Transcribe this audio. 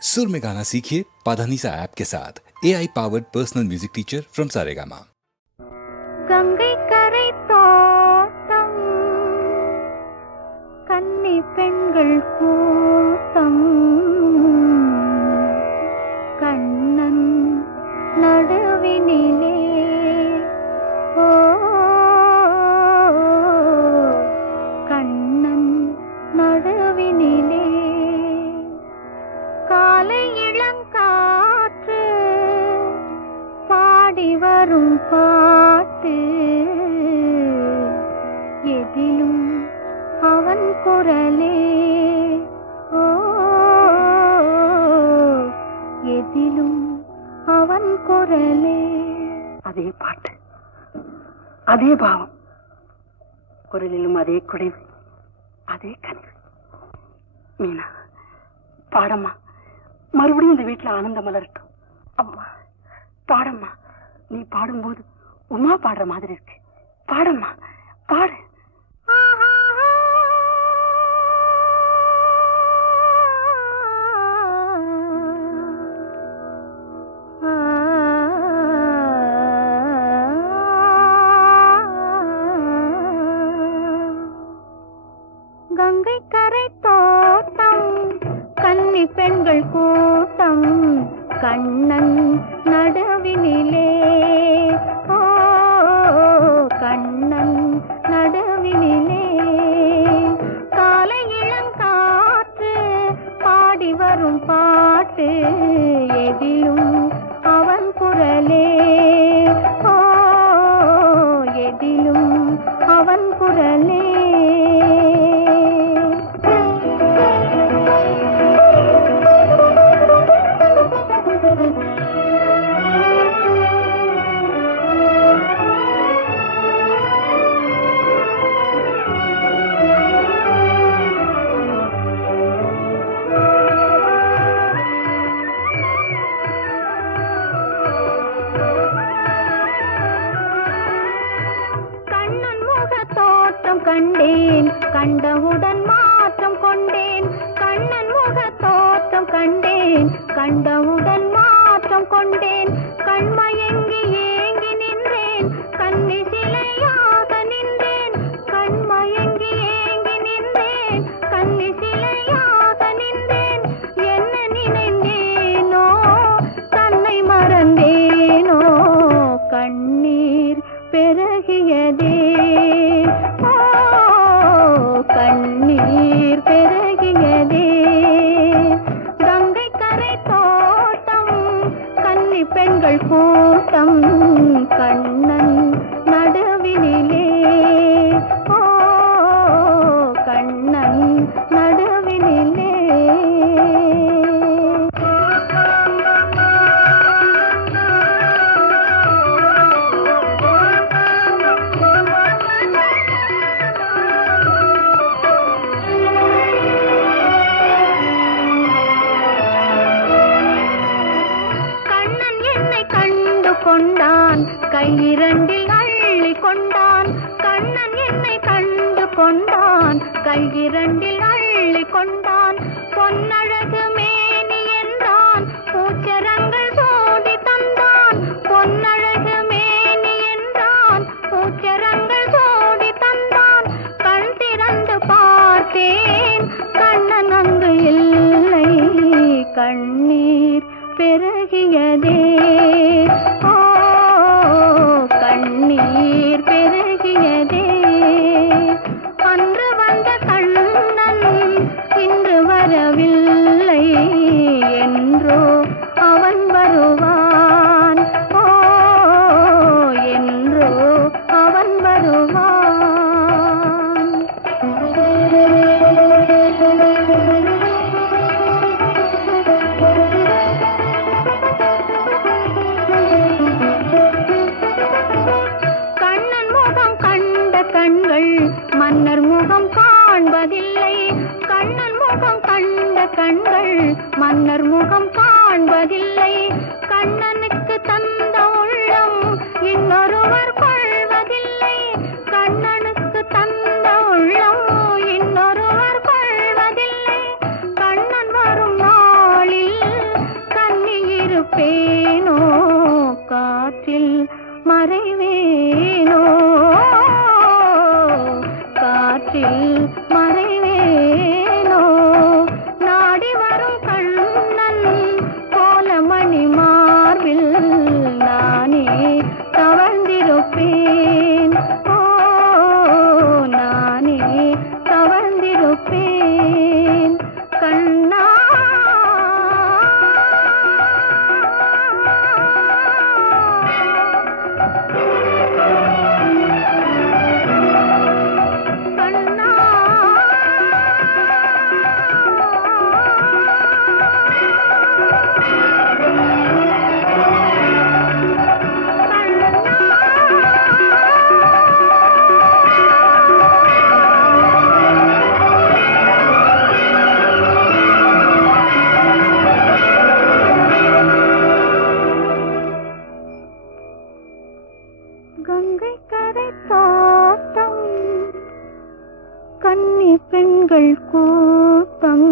सुर में गाना सीखिए पाधानीसा ऐप के साथ। AI powered personal music teacher from Saregama. Gangai कரை தோட்டம் கன்னி பெண்கள் கூட்டம் கண்ணன் நடுவினிலே ஓ கண்ணன் நடுவினிலே காலை இளங்காற்று பாடி வரும் பாட்டு எதிலும் அவன் குரலே ஓ எதிலும் அவன் குரலே. அதே பாட்டு, அதே பாவம், குரலிலும் அதே குடைவு, அதே கனிவு. மீனா பாடம்மா, மறுபடியும் இந்த வீட்டுல ஆனந்தம் மலரட்டும். அம்மா பாடம்மா, நீ பாடும்போது உமா பாடுற மாதிரி இருக்கு. பாடம்மா பாடு. கங்கை கரை தோட்டம் கன்னி பெண்கள் கூட்டம் கண்ணன் நடுவினிலே ஓ கண்ணன் நடுவினிலே காலை இளங்காற்று பாடி வரும் பாட்டு எதிலும் அவன் குரலே ஓ எதிலும் அவன் குரலே. கண்டேன் கண்டவுடன் மாற்றம் கொண்டேன் கண்ணன் முக தோற்றம் கண்டேன் கண்டவுடன் மாற்றம் கொண்டேன் கண்மயங்கி ஏங்கி நின்றேன் கண்ணி சிலையாக நின்றேன் கண்மயங்கி ஏங்கி நின்றேன் கண்ணி சிலையாக நின்றேன் என்ன நினைந்தேனோ தன்னை மறந்தேனோ கண்ணீர் பெருகியதே கண்ணீர் பெருகியதே. கங்கை கரை தோட்டம் கன்னி பெண்கள் கூட்டம் கண்ணன் நடுவினிலே ஓ கண்ணன் நடுவினிலே. கொண்டான் கையிரண்டில் அள்ளி கொண்டான் கண்ணன் என்னை கண்டு கொண்டான் கையிரண்டில் அள்ளி கொண்டான் பொன்னழகு மேனி என்றான் பூச்சரங்கள் சோடி தந்தான் பொன்னழகு மேனி என்றான் பூச்சரங்கள் சோடி தந்தான் கண் திறந்து பார்த்தேன் கண்ணன் அங்கு இல்லை கண்ணீர் பெருகியதே ஓ கண்ணீர் பெருகியதே. அன்று வந்த கண்ணன் இன்று வரவில்லை என்றோ அவன் வருவான் ஓ என்றோ அவன் வருவான். மன்னர் முகம் காண்பதில்லை கண்ணன் முகம் கண்ட கண்கள் மன்னர் முகம் காண்பதில்லை கண்ணனுக்கு தந்த உள்ளம் இன்னொருவர் கொள்வதில்லை கண்ணனுக்கு தந்த உள்ளம் இன்னொருவர் கொள்வதில்லை கண்ணன் வரும் நாளில் தாமரை தோட்டம் கன்னி பெண்கள் கூட்டம்